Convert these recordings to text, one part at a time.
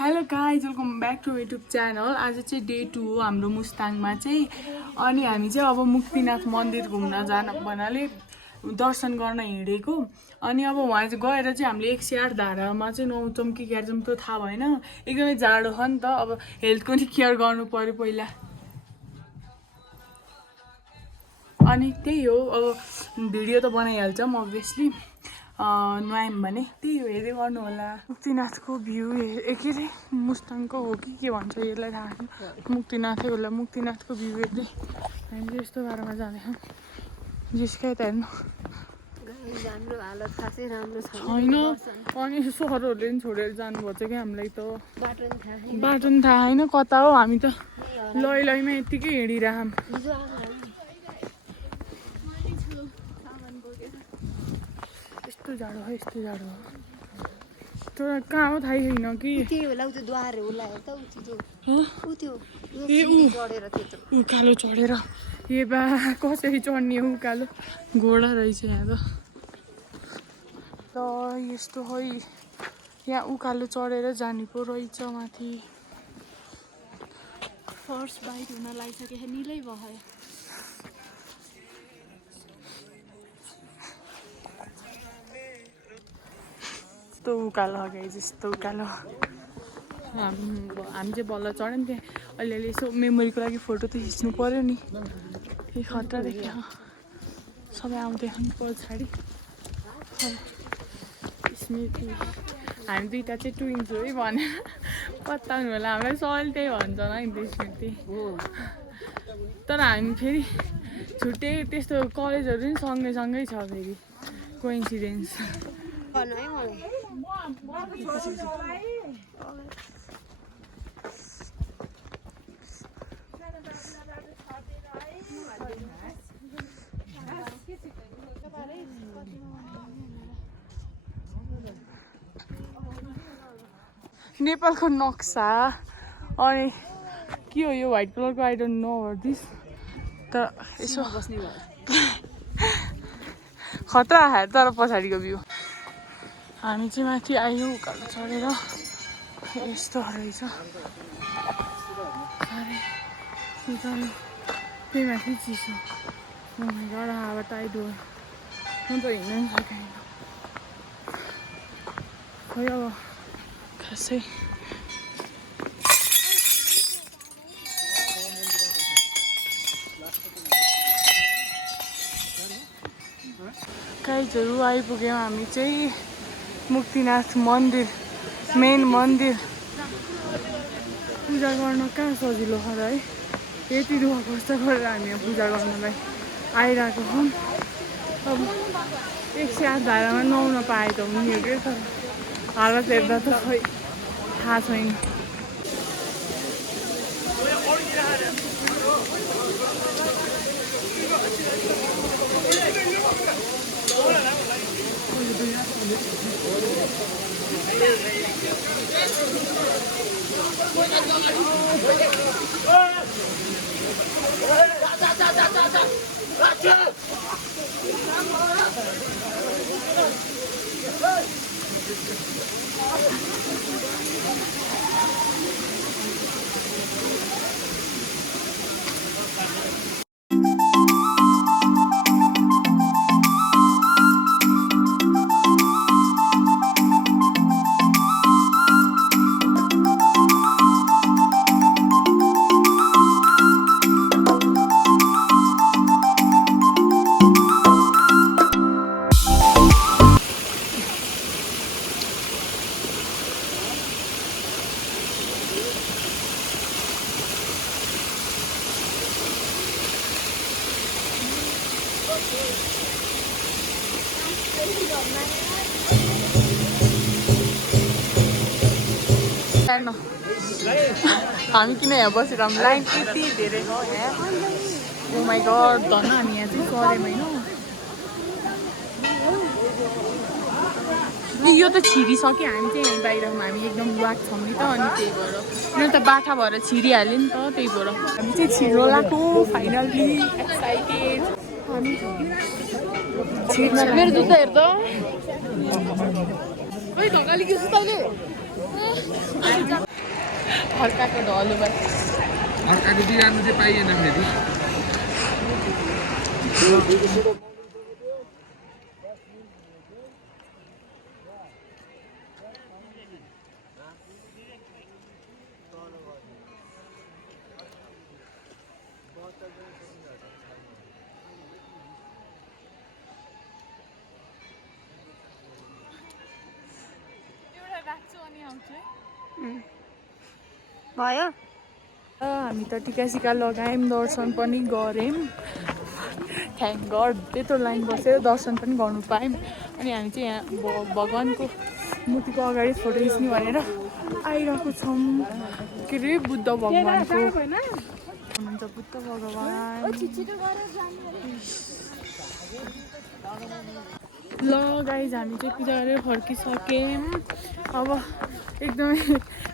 Hello guys welcome back to YouTube channel. आज चाहिँ day 2 हो हाम्रो मुस्ताङमा चाहिँ। अनि हामी चाहिँ अब मुक्तिनाथ मन्दिर घुम्न जान भन्नाले दर्शन गर्न हिँडेको। अनि अब वहाँ चाहिँ गएर चाहिँ हामीले 108 धारामा चाहिँ नुहाउँछौँ कि ग्यार्छौँ त्यो थाहा भएन। एकदमै जाडो छ नि त, अब हेल्थको नि केयर गर्नु पर्यो पहिला। अनि त्यही हो, अब भिडियो त बनाइहाल्छौँ अभियसली। नुहायौँ भने त्यही हो, हेर्दै गर्नु होला। मुक्तिनाथको भ्यू के अरे मुस्ताङको हो कि के भन्छ यसलाई थाहा छैन, मुक्तिनाथै होला। मुक्तिनाथको भ्यू हेर्दै हामी चाहिँ यस्तो बाटोमा जाँदैछौँ। जिस्काइ त हेर्नु हाम्रो हालत खासै राम्रो छैन। अनि सरहरूले पनि छोडेर जानुभएको छ कि हामीलाई त बाटो बाटो नि नि थाहा थाहा छैन कता हो। हामी त लैमा यत्तिकै हिँडिरहौँ। यस्तो जाडो हो, यस्तो जाडो हो। तर कहाँ हो थाहै छैन कि उकालो चढेर ए बा कसरी चढ्ने हो उकालो, घोडा रहेछ यहाँ त यस्तो है। यहाँ उकालो चढेर जाने पो रहेछ माथि। फर्स्ट बाइट हुन लागिसक्यो, निलै भयो। यस्तो उकालो गाइज, यस्तो उकालो। हामी चाहिँ बल्ल चढ्यो नि, त्यहाँ अलिअलि यसो मेमोरीको लागि फोटो त खिच्नु पऱ्यो नि। यही खतरा देखियो, सबै आउँदै नि पछाडि। स्मृति हामी दुइटा चाहिँ ट्विन्स हो है भनेर पत्ताउनु होला। हामीलाई सबैले त्यही भन्छ नि त्यो स्मृति। तर हामी फेरि छुट्टै त्यस्तो कलेजहरू नि सँगै सँगै छ फेरि, कोइन्सिडेन्स। नेपालको नक्सा अनि के हो यो व्हाइट कलरको, I don't know about this. तर यसो बस्ने भयो खतरा आयो तर पछाडिको भ्यू। हामी चाहिँ माथि आयो उकालो चढेर, यस्तो रहेछ। त्यही माथि चिसो। घर हावा टाइट हो, म त हिँड्न नि सकेन खै अब खासै। गाइजहरू आइपुग्यौँ हामी चाहिँ मुक्तिनाथ मन्दिर, मेन मन्दिर। पूजा गर्न कहाँ सजिलो छ र है, यति दुःख कष्ट गरेर हामी यहाँ पूजा गर्नलाई आइरहेको छौँ। अब 108 धारामा नुहाउन पाए त हुन्थ्यो कि, तर हालत हेर्दा त खै थाहा छैन। हामी किन यहाँ बसिरहौँ, लाइन यति धेरै हो यहाँ। ओ माई गड, धन्न हामी यहाँ चाहिँ चढ्यौँ होइन। यो त छिरिसक्यो, हामी चाहिँ यहीँ बाहिर हौँ। हामी एकदम ब्ल्याक छौँ नि त, अनि त्यही भएर यो त बाठा भएर छिरिहाल्यो नि त, त्यही भएर हामी चाहिँ छिर्नु लगाएको। Finally excited. मेरो जुत्ता हेर्द खै ढकाली के जुत्ताले अर्काको ढलोमा अर्काको बिरानो चाहिँ पाइएन फेरि भयो हामी त टिकासिका लगायौँ दर्शन पनि गऱ्यौँ थ्याङ्क गड त्यत्रो लाइन बसेर दर्शन पनि गर्नु पायौँ अनि हामी चाहिँ यहाँ भगवान्को मूर्तिको अगाडि फोटो खिच्ने भनेर आइरहेको छौँ के अरे बुद्ध भगवान्को हुनुहुन्छ बुद्ध भगवान् ल गाइज हामी चाहिँ पूजा गरेर फर्किसक्यौँ अब एकदमै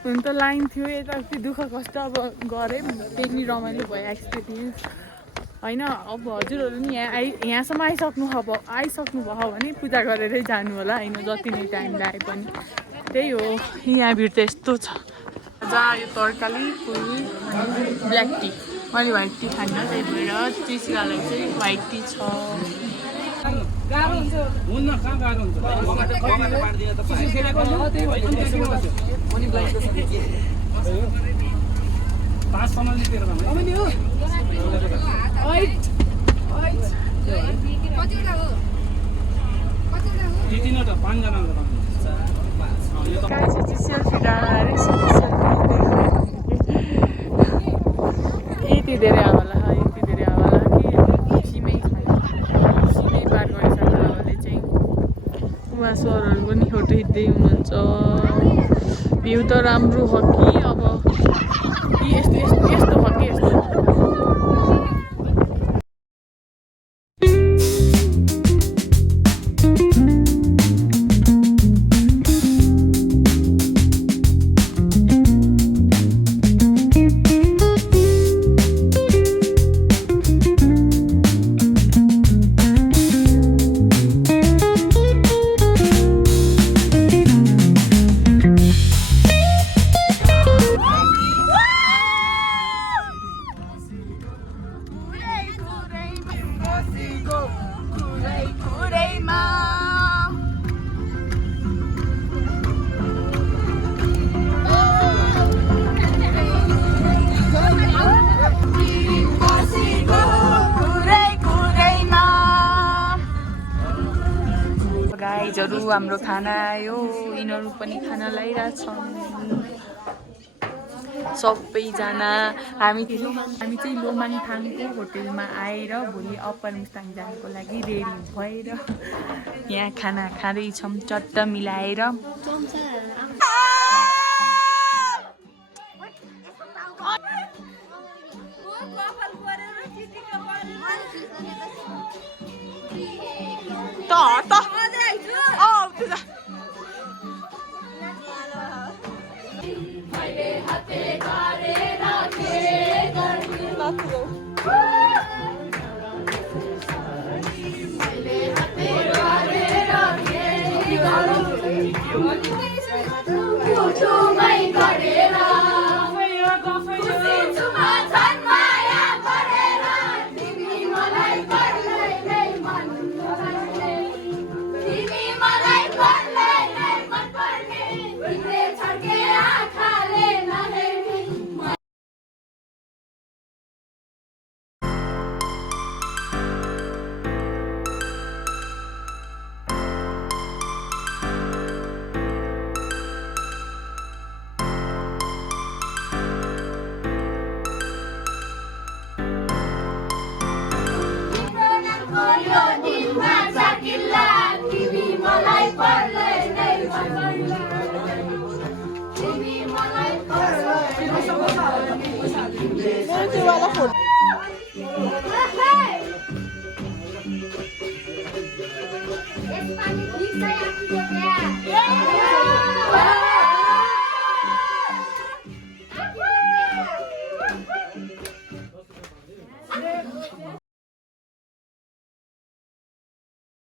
हुन त लाइन थियो यताउति दुःख कष्ट अब गऱ्यौँ त्यही पनि रमाइलो भयो एक्सपिरियन्स होइन अब हजुरहरू नि यहाँसम्म आइसक्नु भयो भने पूजा गरेरै जानु होला होइन जति नै टाइम लागे पनि त्यही हो यहाँ भिड त यस्तो छ जहाँ यो तरकारी पुरी अनि ब्ल्याक टी मैले व्हाइट टी खान्न त्यही भएर त्रिसिकालाई चाहिँ व्हाइट टी छ गाह्रो हुन्छ कहाँ गाह्रो हुन्छ पाँचसम्म लिएर तिनवटा पाँचजना यति धेरै आवाला यति धेरै आवाला कि खुसीमै खुसीमै पार गरिसक्नु आवाले चाहिँ उहाँ सरहरू पनि फोटो खिच्दै हुनुहुन्छ भ्यू त राम्रो हो कि अब यस्तो यस्तो यस्तो हो कि यस्तो गाइजहरू हाम्रो खाना आयो यिनीहरू पनि खाना ल्याइरहेछन् सबैजना हामी चाहिँ लोमाङथाङको होटेलमा आएर भोलि अप्पर मुस्ताङ जानको लागि रेडी भएर यहाँ खाना खाँदैछौँ चट्ट मिलाएर Hey!